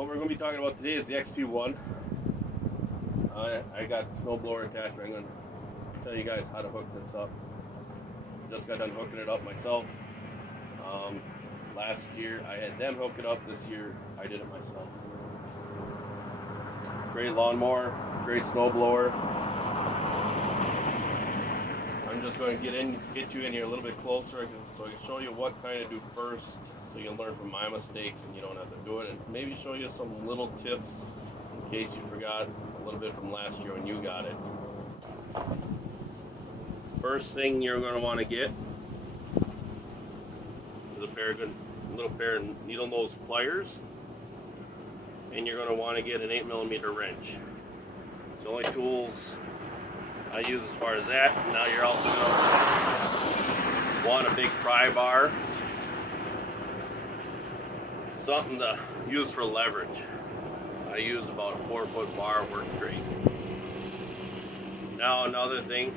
What we're going to be talking about today is the XT1. I got snowblower attachment. I'm going to tell you guys how to hook this up. Just got done hooking it up myself. Last year I had them hook it up. This year I did it myself. Great lawnmower, great snowblower. I'm just going to get you in here a little bit closer so I can show you what kind of do first, so you can learn from my mistakes and you don't have to do it, and maybe show you some little tips in case you forgot a little bit from last year when you got it. First thing you're going to want to get is a little pair of needle nose pliers, and you're going to want to get an 8mm wrench. It's the only tools I use as far as that. Now you're also going to want a big pry bar, something to use for leverage. I use about a 4-foot bar, works great. Now another thing,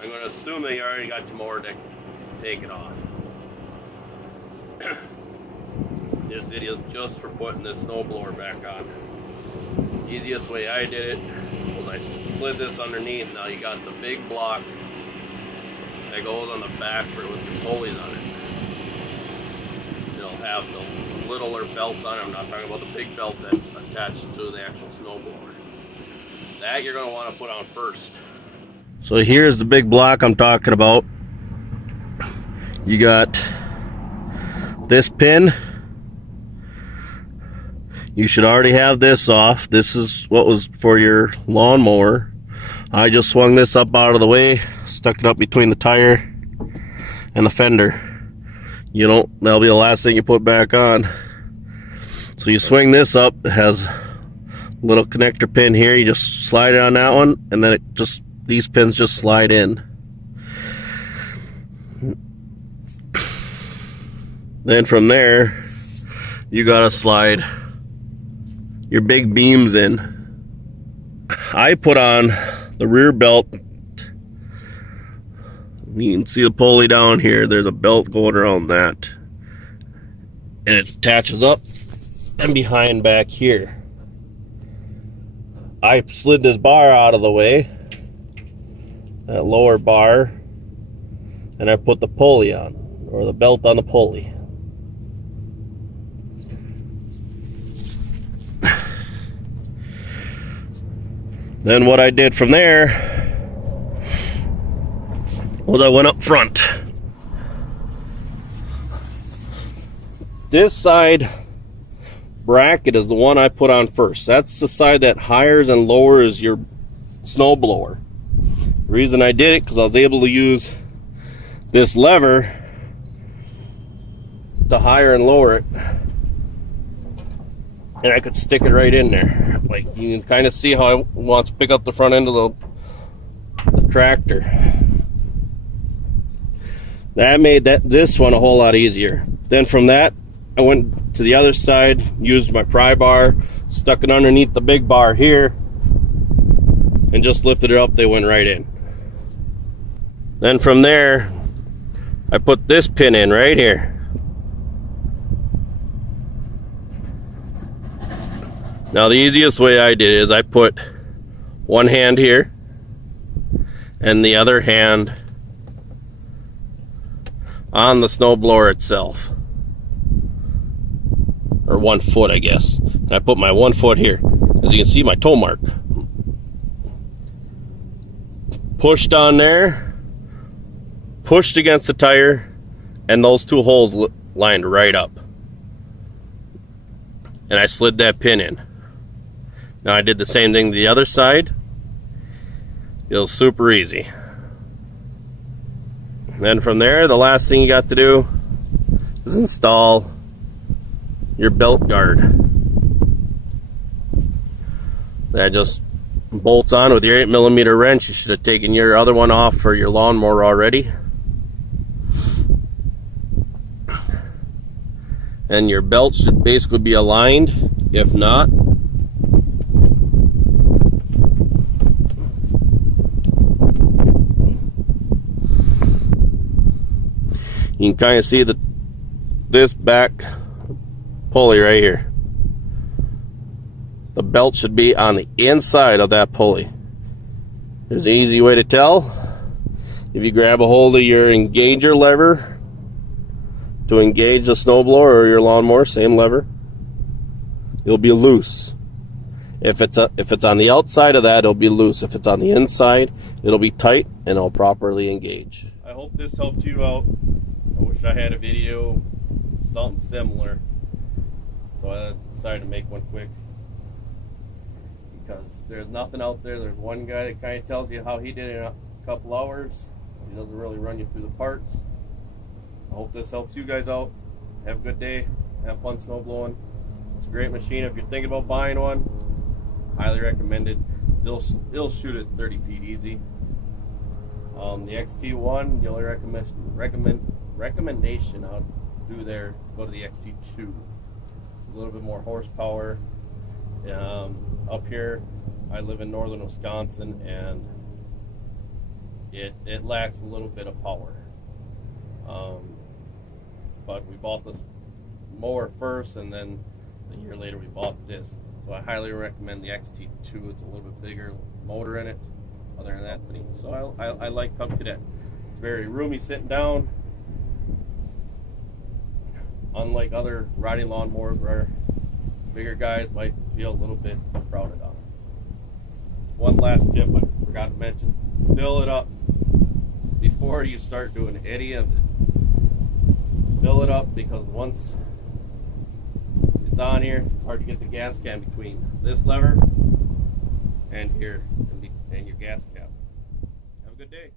I'm going to assume that you already got your mower to take it off. This video is just for putting this snowblower back on. Easiest way I did it was I slid this underneath. Now you got the big block that goes on the back with the pulleys on it. It'll have the littler belt on it. I'm not talking about the big belt that's attached to the actual snowblower. That you're going to want to put on first. So here's the big block I'm talking about. You got this pin. You should already have this off. This is what was for your lawnmower. I just swung this up out of the way, stuck it up between the tire and the fender. That'll be the last thing you put back on. So you swing this up. It has a little connector pin here. You just slide it on that one, and then these pins just slide in. Then from there, you gotta slide your big beams in. I put on the rear belt. You can see the pulley down here. There's a belt going around that, and it attaches up and behind back here. I slid this bar out of the way, that lower bar, and I put the pulley on, or the belt on the pulley. Then what I did from there was I went up front. This side bracket is the one I put on first. That's the side that hires and lowers your snowblower. The reason I did it because I was able to use this lever to hire and lower it, and I could stick it right in there. Like, you can kind of see how it wants to pick up the front end of the tractor. That made this one a whole lot easier. Then from that, I went to the other side, used my pry bar, stuck it underneath the big bar here, and just lifted it up. They went right in. Then from there, I put this pin in right here. Now the easiest way I did is I put one hand here and the other hand on the snowblower itself, or 1 foot, I guess. And I put my 1 foot here. As you can see, my toe mark. Pushed on there, pushed against the tire, and those two holes lined right up. And I slid that pin in. Now I did the same thing to the other side. It was super easy. Then from there, the last thing you got to do is install your belt guard. That just bolts on with your 8mm wrench. You should have taken your other one off for your lawnmower already. And your belt should basically be aligned. If not, you can kind of see this back pulley right here. the belt should be on the inside of that pulley. There's an easy way to tell. If you grab a hold of your engager lever to engage the snowblower or your lawnmower, same lever, it'll be loose. If it's on the outside of that, it'll be loose. If it's on the inside, it'll be tight and it'll properly engage. I hope this helped you out. I wish I had a video, something similar. So I decided to make one quick. Because there's nothing out there. There's one guy that kind of tells you how he did it in a couple hours. He doesn't really run you through the parts. I hope this helps you guys out. Have a good day. Have fun snow blowing. It's a great machine. If you're thinking about buying one, highly recommend it. It'll shoot at 30 feet easy. The XT1, the only recommendation I'll do there, go to the XT2. A little bit more horsepower. Up here, I live in northern Wisconsin, and it lacks a little bit of power. But we bought this mower first, and then a year later we bought this. So I highly recommend the XT2. It's a little bit bigger motor in it. Other than that, so I like Cub Cadet. It's very roomy sitting down. Unlike other riding lawnmowers where bigger guys might feel a little bit crowded on it. One last tip I forgot to mention: fill it up before you start doing any of it. Fill it up, because once it's on here, it's hard to get the gas can between this lever and here and your gas cap. Have a good day.